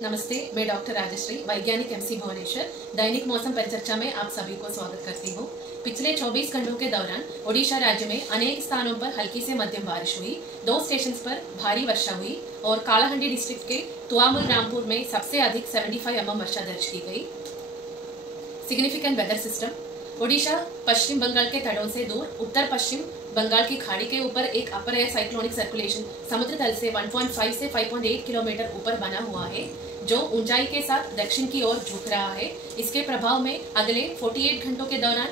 नमस्ते, मैं डॉक्टर राजश्री, वैज्ञानिक एमसी भुवनेश्वर। दैनिक मौसम परिचर्चा में आप सभी को स्वागत करती हूँ। पिछले 24 घंटों के दौरान ओडिशा राज्य में अनेक स्थानों पर हल्की से मध्यम बारिश हुई। 2 स्टेशन पर भारी वर्षा हुई और कालाहंडी डिस्ट्रिक्ट के तुआमुल रामपुर में सबसे अधिक 75 mm वर्षा दर्ज की गई। Significant weather system. Odisha Paschim Bangal के तटों से दूर उत्तर पश्चिम बंगाल की खाड़ी के ऊपर एक अपर एयर साइक्लोनिक सर्कुलेशन समुद्र तल से 1.5 से 5.8 किलोमीटर ऊपर बना हुआ है, जो ऊंचाई के साथ दक्षिण की ओर झुक रहा है। इसके प्रभाव में अगले 48 घंटों के दौरान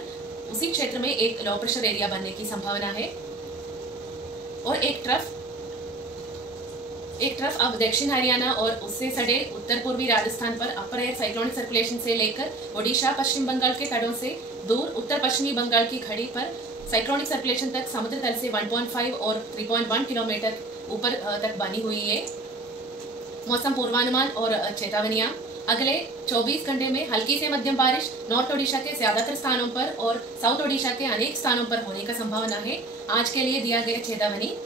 उसी क्षेत्र में एक लो प्रेशर एरिया बनने की संभावना है और एक ट्रफ अब दक्षिण हरियाणा और उससे सटे उत्तर पूर्वी राजस्थान पर अपर एयर साइक्लोनिक सर्कुलेशन से लेकर ओडिशा पश्चिम बंगाल के तटों से दूर उत्तर पश्चिमी बंगाल की खाड़ी पर साइक्लोनिक सर्कुलेशन तक समुद्र तल से 1.5 और 3.1 किलोमीटर ऊपर तक बनी हुई है। मौसम पूर्वानुमान और चेतावनियां। अगले 24 घंटे में हल्की से मध्यम बारिश नॉर्थ ओडिशा के ज्यादातर स्थानों पर और साउथ ओडिशा के अनेक स्थानों पर होने का संभावना है। आज के लिए दिया गया चेतावनी।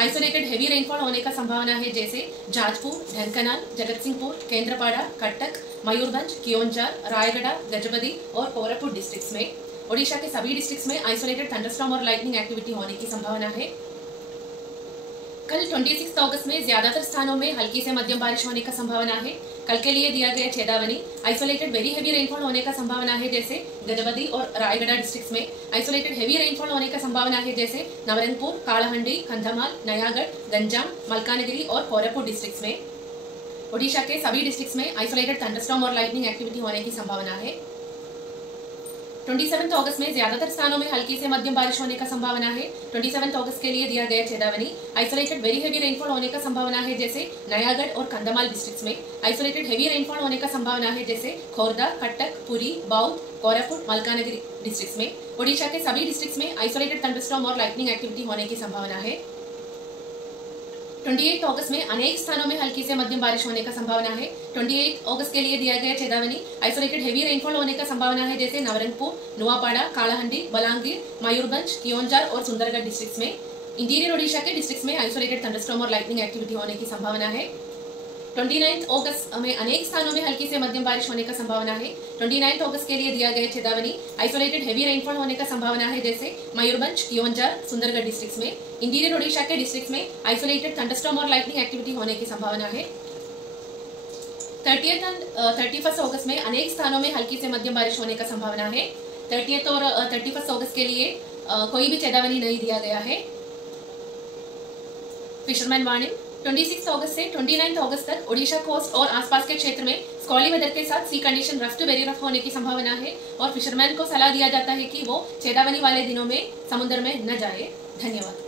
आइसोलेटेड हेवी रेनफॉल होने का संभावना है, जैसे जाजपुर, ढेंकनाल, जगत सिंहपुर, केंद्रपाड़ा, कटक, मयूरभंज, कियोंझार, रायगढ़, गजपति और कोरापुट डिस्ट्रिक्ट्स में। ओडिशा के सभी डिस्ट्रिक्ट्स में आइसोलेटेड थंडरस्टॉर्म और लाइटनिंग एक्टिविटी होने की संभावना है। कल 26 अगस्त में ज्यादातर स्थानों में हल्की से मध्यम बारिश होने का संभावना है। कल के लिए दिया गया चेतावनी। आइसोलेटेड वेरी हेवी रेनफॉल होने का संभावना है, जैसे गजपति और रायगढ़ डिस्ट्रिक्ट्स में। आइसोलेटेड हेवी रेनफॉल होने का संभावना है, जैसे नवरंगपुर, कालाहंडी, कंधमाल, नयागढ़, गंजाम, मलकानगिरी और कोरापुट डिस्ट्रिक्ट्स में। ओडिशा के सभी डिस्ट्रिक्ट्स में आइसोलेटेड थंडरस्टॉर्म और लाइटनिंग एक्टिविटी होने की संभावना है। 27 अगस्त में ज्यादातर स्थानों में हल्की से मध्यम बारिश होने का संभावना है। 27 अगस्त के लिए दिया गया चेतावनी। आइसोलेटेड वेरी हेवी रेनफॉल होने का संभावना है, जैसे नयागढ़ और कंधमाल डिस्ट्रिक्ट्स में। आइसोलेटेड हेवी रेनफॉल होने का संभावना है, जैसे खोर्धा, कटक, पुरी, बाउद, कोरापुट, मलकानगिरी डिस्ट्रिक्ट्स में। ओडिशा के सभी डिस्ट्रिक्ट्स में आइसोलेटेड थंडरस्टॉर्म और लाइटनिंग एक्टिविटी होने की संभावना है। 28 अगस्त में अनेक स्थानों में हल्की से मध्यम बारिश होने का संभावना है। 28 अगस्त के लिए दिया गया चेतावनी। आइसोलेटेड हेवी रेनफॉल होने का संभावना है, जैसे नवरंगपुर, नुआपाड़ा, कालाहंडी, बलांगीर, मयूरभंज, कियोंझार और सुंदरगढ़ डिस्ट्रिक्ट्स में। इंटीरियर ओडिशा के डिस्ट्रिक्ट्स में आइसोलेटेड थंडरस्टॉर्म और लाइटनिंग एक्टिविटी होने की संभावना है। 29 अगस्त में अनेक स्थानों में हल्की से मध्यम बारिश होने का संभावना है। 29 अगस्त के लिए दिया गया चेतावनी। आइसोलेटेड हेवी रेनफॉल होने का संभावना है, जैसे मयूरभंज, कियोंझार, सुंदरगढ़ डिस्ट्रिक्ट्स में। इंटीरियर ओडिशा के डिस्ट्रिक्ट्स में आइसोलेटेड थंडरस्टॉर्म और लाइटनिंग एक्टिविटी होने की संभावना है। 30 और 31 अगस्त में अनेक स्थानों में हल्की से मध्यम बारिश होने का संभावना है। 30 और 31 अगस्त के लिए कोई भी चेतावनी नहीं दिया गया है। Fisherman warning. 26 अगस्त से 29 अगस्त तक ओडिशा कोस्ट और आसपास के क्षेत्र में स्कॉली वेदर के साथ sea condition rough to very rough होने की संभावना है और फिशरमैन को सलाह दिया जाता है कि वो चेतावनी वाले दिनों में समुद्र में न जाए। धन्यवाद।